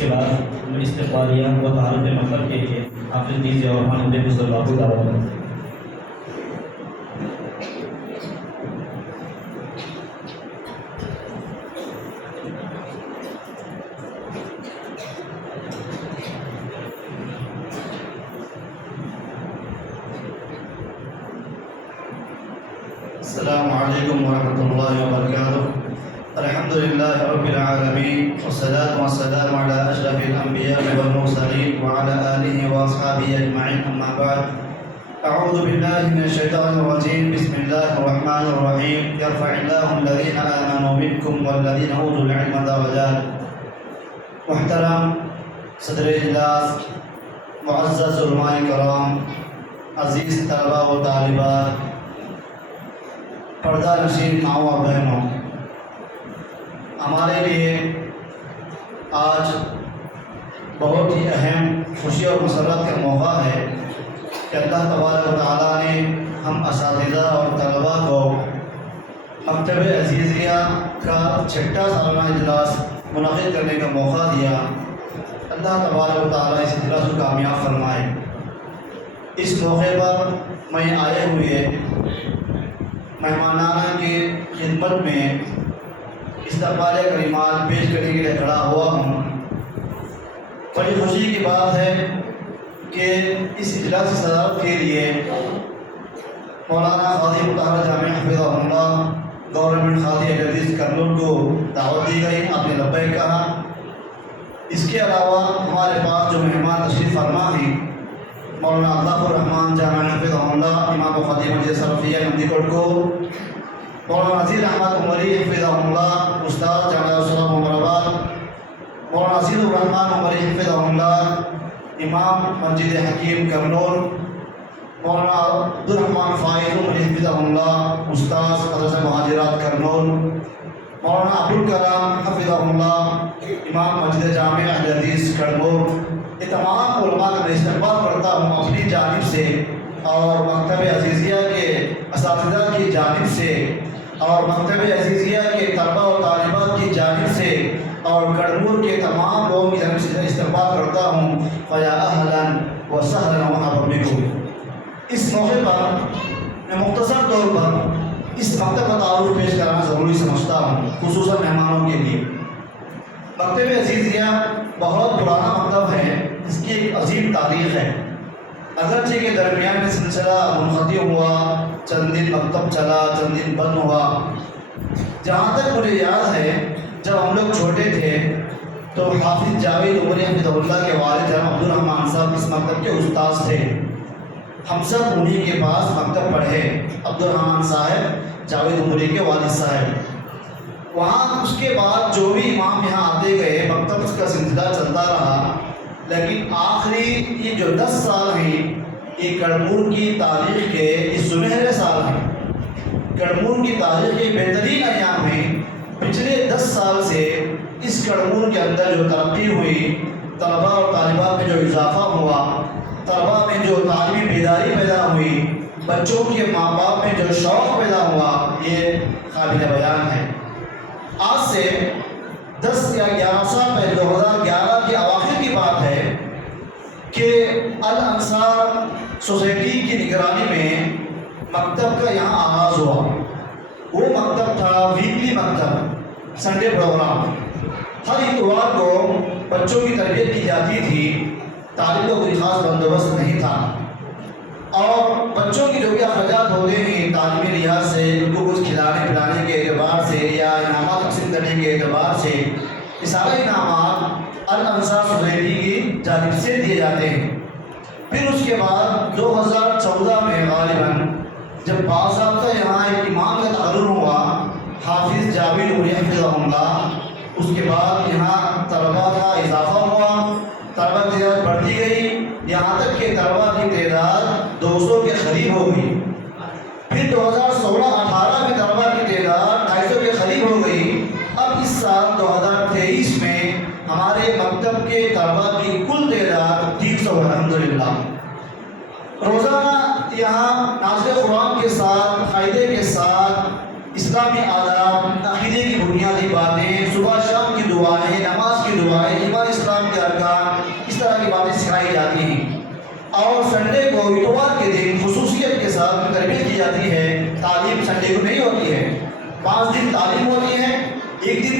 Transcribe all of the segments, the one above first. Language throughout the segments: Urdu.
کے بعد استقبالیہ و تعارف مطلب کے لیے حافظ دیزی اور خان صلی اللہ کو دعوت کریں۔ السلام علیکم ورحمۃ اللہ وبرکاتہ۔ الحمدللہ رب العالمین والصلاة والسلام علی اشرف الانبیاء والمرسلین وعلی آلہ واصحابہ اجمعین، اما بعد۔ اعوذ باللہ من الشیطان الرجیم، بسم اللہ الرحمن الرحیم۔ یرفع اللہ الذین آمنوا منکم والذین اوتوا العلم درجات۔ محترم صدر اجلاس، معزز علماء کرام، عزیز طلباء و طالبات، پردہ نشین ماؤں اور بہنوں، ہمارے لیے آج بہت ہی اہم خوشی اور مسرت کا موقع ہے کہ اللہ تبارک و تعالیٰ نے ہم اساتذہ اور طلباء کو مکتب عزیزیہ کا 6واں سالانہ اجلاس منعقد کرنے کا موقع دیا۔ اللہ تبارک و تعالیٰ اس اجلاس کو کامیاب فرمائے۔ اس موقع پر میں آئے ہوئے مہمانانہ کی خدمت میں استقبالیہ کلمات پیش کرنے کے لیے کھڑا ہوا ہوں۔ بڑی خوشی کی بات ہے کہ اس اجلاس کی صدارت کے لیے مولانا قاضی مطہر جامع حفظہ اللہ گورنمنٹ قاضی حدیث کرنول کو دعوت دی گئی، آپ نے لبیک کہا۔ اس کے علاوہ ہمارے پاس جو مہمان تشریف فرما ہیں، مولانا عطاف الرحمن جامع حفظہ اللہ امام و خطیب مسجد سلفیہ نندی کوٹ کو، مولانا نذیر احمد عمری حفظہ اللہ استاد جامعہ السلام عمرآباد، مولانا عزیز الرحمن عمری حفظہ اللہ امام مسجد حکیم کرنول، مولانا عبدالرحمن فائز عمری حفظہ اللہ استاد مدرسہ مہاجرات کرنول، مولانا ابوالکلام حفظہ اللہ امام مسجد جامع اہل حدیث کرنول۔ یہ تمام علماء کا میں استقبال کرتا ہوں اپنی جانب سے اور مکتب عزیزیہ کے اساتذہ کی جانب سے اور مکتب عزیزیہ کے طلباء و طالبات کی جانب سے اور کرنول کے تمام لوگوں کی جانب سے استقبال کرتا ہوں۔ فیا اہلا و سہلا و مرحبا بکم۔ اس موقع پر میں مختصر طور پر اس مکتب کا تعارف پیش کرنا ضروری سمجھتا ہوں، خصوصاً مہمانوں کے لیے۔ مکتب عزیزیہ بہت پرانا مکتب ہے، اس کی ایک عظیم تاریخ ہے۔ اگرچہ کے درمیان میں سلسلہ منقطع ہوا، چند دن مکتب چلا، چند دن بند ہوا۔ جہاں تک مجھے یاد ہے، جب ہم لوگ چھوٹے تھے تو حافظ جاوید عمری حفظہ اللہ کے والد جناب عبدالرحمن صاحب اس مکتب کے استاذ تھے۔ ہم سب انہی کے پاس مکتب پڑھے، عبدالرحمن صاحب جاوید عمری کے والد صاحب۔ وہاں اس کے بعد جو بھی امام یہاں آتے گئے، مکتب اس کا سلسلہ چلتا رہا، لیکن آخری یہ جو 10 سال ہیں یہ کڑمور کی تاریخ کے یہ سنہرے سال ہیں، کڑمور کی تاریخ کے بہترین ایام ہیں۔ پچھلے 10 سال سے اس کڑمور کے اندر جو ترقی ہوئی، طلباء اور طالبات میں جو اضافہ ہوا، طلباء میں جو تعلیمی بیداری پیدا ہوئی، بچوں کے ماں باپ میں جو شوق پیدا ہوا، یہ قابل بیان ہے۔ آج سے 10 یا 11 سال پہلے 2011 کے اواخر کی بات ہے کہ الانصار سوسائٹی کی نگرانی میں مکتب کا یہاں آغاز ہوا۔ وہ مکتب تھا ویکلی مکتب، سنڈے پروگرام۔ ہر اتوار کو بچوں کی تربیت کی جاتی تھی، تعلیم کا کوئی خاص بندوبست نہیں تھا، اور بچوں کی جو بھی اخراجات ہوتے ہیں تعلیمی لحاظ سے، ان کو کچھ کھلانے پلانے کے اعتبار سے یا انعامات تقسیم کرنے کے اعتبار سے، یہ سارے انعامات الانصار سوسائٹی کی جانب سے دیے جاتے ہیں۔ پھر اس کے بعد 2014 میں غالباً جب باضابطہ یہاں ایک امام کا تعین ہوا، حافظ جاوید عمری حفظہ اللہ، اس کے بعد یہاں طلباء کا اضافہ ہوا، طلباء کی تعداد بڑھتی گئی، یہاں تک کہ طلباء کی تعداد 200 کے قریب ہو گئی۔ پھر 2016-18 میں طلباء کی تعداد 250 کے قریب ہو گئی۔ اب اس سال 2023 میں ہمارے مکتب کے طلباء کی کل تعداد 300 ہے، الحمدللہ۔ روزانہ یہاں نازل قرآن کے ساتھ، قاعدے کے ساتھ، اسلامی آداب، عقیدے کی بنیادی باتیں، صبح شام کی دعائیں، نماز کی دعائیں، ایمان اسلام کے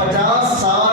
50-60